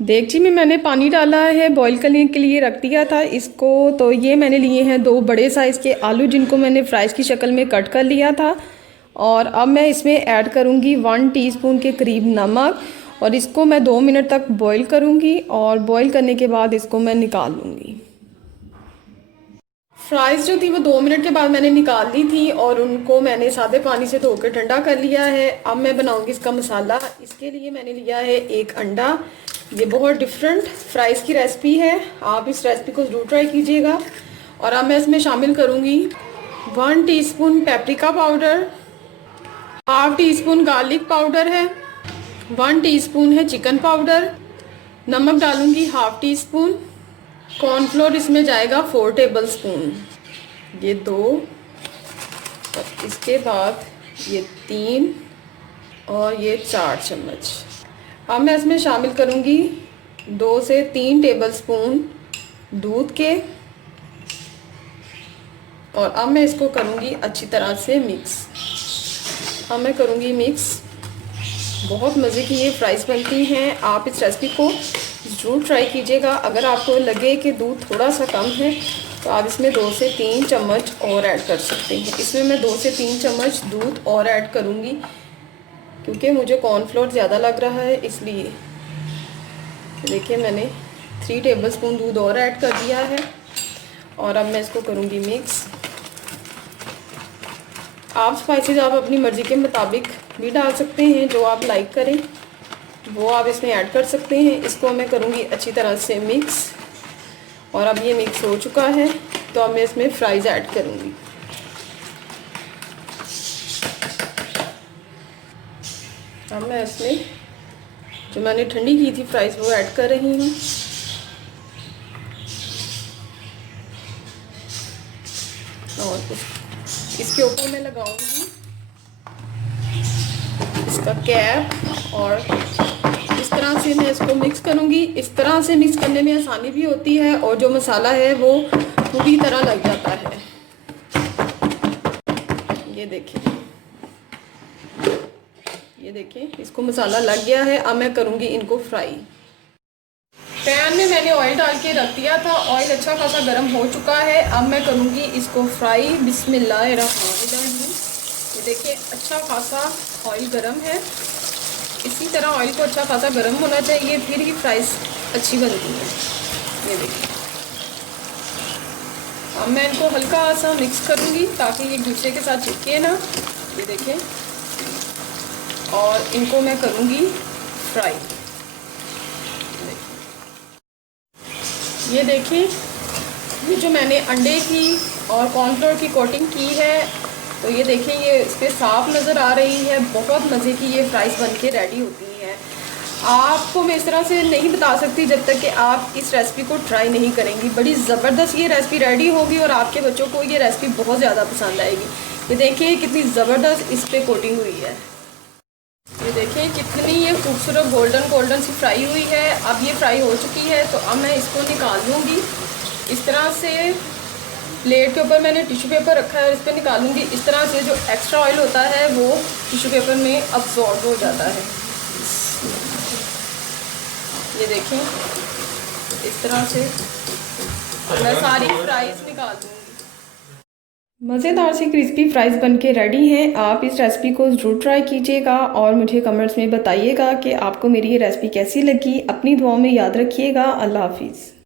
देगची में मैंने पानी डाला है, बॉईल करने के लिए रख दिया था इसको। तो ये मैंने लिए हैं 2 बड़े साइज़ के आलू, जिनको मैंने फ्राइज़ की शक्ल में कट कर लिया था। और अब मैं इसमें ऐड करूँगी 1 टीस्पून के करीब नमक, और इसको मैं 2 मिनट तक बॉईल करूँगी। और बॉईल करने के बाद इसको मैं निकाल लूँगी। फ्राइज़ जो थी वो 2 मिनट के बाद मैंने निकाल ली थी, और उनको मैंने सादे पानी से धो कर ठंडा कर लिया है। अब मैं बनाऊंगी इसका मसाला। इसके लिए मैंने लिया है 1 अंडा। ये बहुत डिफरेंट फ्राइज़ की रेसिपी है, आप इस रेसिपी को ज़रूर ट्राई कीजिएगा। और अब मैं इसमें शामिल करूँगी 1 teaspoon paprika powder, half tea spoon garlic powder है, 1 टीस्पून है चिकन पाउडर, नमक डालूँगी हाफ टी स्पून, कॉर्नफ्लोर इसमें जाएगा 4 टेबल स्पून, ये 2, और इसके बाद ये 3 और ये 4 चम्मच। अब मैं इसमें शामिल करूँगी 2 से 3 टेबल स्पून दूध के। और अब मैं इसको करूँगी अच्छी तरह से मिक्स। अब मैं करूँगी मिक्स। बहुत मज़े की ये फ्राइज़ बनती हैं, आप इस रेसिपी को ज़रूर ट्राई कीजिएगा। अगर आपको लगे कि दूध थोड़ा सा कम है तो आप इसमें 2 से 3 चम्मच और ऐड कर सकते हैं। इसमें मैं 2 से 3 चम्मच दूध और ऐड करूँगी, क्योंकि मुझे कॉर्नफ्लोर ज़्यादा लग रहा है इसलिए। देखिए मैंने 3 टेबल स्पून दूध और ऐड कर दिया है। और अब मैं इसको करूँगी मिक्स। आप स्पाइसेस आप अपनी मर्ज़ी के मुताबिक भी डाल सकते हैं, जो आप लाइक करें वो आप इसमें ऐड कर सकते हैं। इसको मैं करूँगी अच्छी तरह से मिक्स। और अब ये मिक्स हो चुका है तो अब मैं इसमें फ्राइज़ ऐड करूँगी। अब मैं इसमें जो मैंने ठंडी की थी फ्राइज़ वो ऐड कर रही हूँ। और इसके ऊपर मैं लगाऊंगी इसका कैप, और इस तरह से मैं इसको मिक्स करूंगी। इस तरह से मिक्स करने में आसानी भी होती है, और जो मसाला है वो पूरी तरह लग जाता है। ये देखिए इसको मसाला लग गया है। अब मैं करूंगी इनको फ्राई। पैन में मैंने ऑयल डाल के रख दिया था, ऑयल अच्छा खासा गर्म हो चुका है। अब मैं करूँगी इसको फ्राई। बिस्मिल्लाहिर्रहमानिर्रहीम। ये देखिए अच्छा खासा ऑयल गर्म है। इसी तरह ऑयल को अच्छा खासा गर्म होना चाहिए, फिर ही फ्राइज़ अच्छी बनती है। ये देखिए अब मैं इनको हल्का सा मिक्स करूँगी ताकि एक दूसरे के साथ चिपके ना। ये देखिए, और इनको मैं करूँगी फ्राई। ये देखिए ये जो मैंने अंडे की और कॉर्नफ्लोर की कोटिंग की है, तो ये देखिए ये इस पर साफ नज़र आ रही है। बहुत मज़े की ये फ्राइज़ बन के रेडी होती हैं। आपको मैं इस तरह से नहीं बता सकती जब तक कि आप इस रेसिपी को ट्राई नहीं करेंगी। बड़ी ज़बरदस्त ये रेसिपी रेडी होगी, और आपके बच्चों को ये रेसिपी बहुत ज़्यादा पसंद आएगी। ये देखिए कितनी ज़बरदस्त इस पर कोटिंग हुई है। ये देखिए कितनी ये खूबसूरत गोल्डन सी फ्राई हुई है। अब ये फ्राई हो चुकी है, तो अब मैं इसको निकाल लूँगी। इस तरह से प्लेट के ऊपर मैंने टिश्यू पेपर रखा है और इस पर निकालूंगी। इस तरह से जो एक्स्ट्रा ऑयल होता है वो टिश्यू पेपर में अब्जॉर्ब हो जाता है। ये देखें इस तरह से मैं सारी फ्राइज़ निकाल दूँगी। मज़ेदार सी क्रिस्पी फ्राइज़ बनके रेडी हैं। आप इस रेसिपी को ज़रूर ट्राई कीजिएगा, और मुझे कमेंट्स में बताइएगा कि आपको मेरी ये रेसिपी कैसी लगी। अपनी दुआओं में याद रखिएगा। अल्लाह हाफिज़।